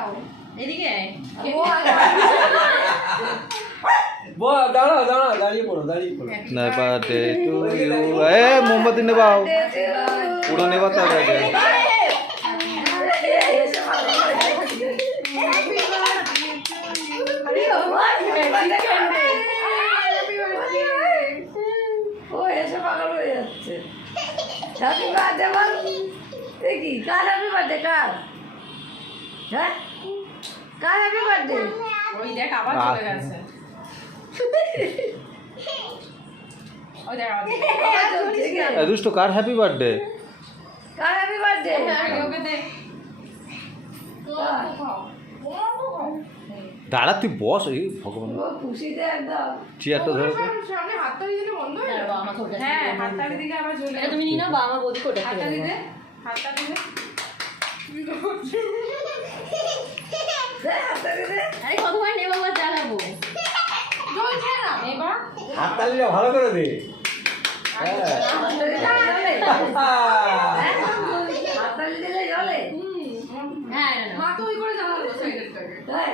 দাও এদিকে দাঁড়াও দাঁড়াও দাঁড়িয়ে পড়ো Happy birthday to you. মোমবাতি নেবাও পুরো নেবা তো আগে ও এসে পাগল হয়ে যাচ্ছে। হ্যাপি বার্থডে বল দেখি কার হ্যাপি বার্থডে কার হ্যাঁ কার হ্যাপি বার্থডে ওই দেখ আবার চলে গেছে ওই দেখ আবার দুষ্ট কার হ্যাপি বার্থডে কার হ্যাপি বার্থডে ওকে দে দাঁড়া তুই বস এই ভগবান ও খুশিতে একদম চেয়ারটা ধরো তো সামনে হাততালি দিলে বন্ধ হয়ে যাবে হ্যাঁ হাততালি দিলে আবার জ্বলে এটা তুমি নিয়ে নাও বা আমার বৌদি কোটে হাততালি দে হাততালি দে হাততালি দে আরে কতবার নেবো আবার জ্বালাবো জ্বলছে না এবার হাততালিটা ভালো করে দে হাততালি দিলে জলে হ্যাঁ মা তো ওই করে জ্বালালো সাইডেরটাকে তাই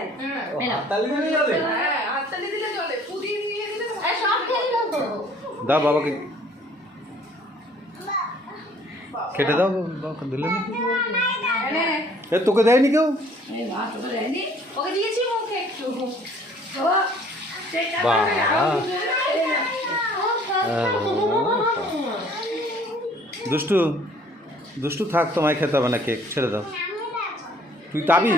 হাততালি দিলে যাবে হ্যাঁ হাততালি দিলে জ্বলে পুদিন দিয়ে দিলে সব খেয়ে দিলাম তো দাও বাবাকে খেটে দাও দিলে না এ তোকে দেয়নি কেউ এই মা তোকে দেয়নি ওকে দিয়েছি মুখে একটু ও সেটা দুষ্টু দুষ্টু থাক তোমায় খেতে হবে না কেক ছেড়ে দাও তুই তাবি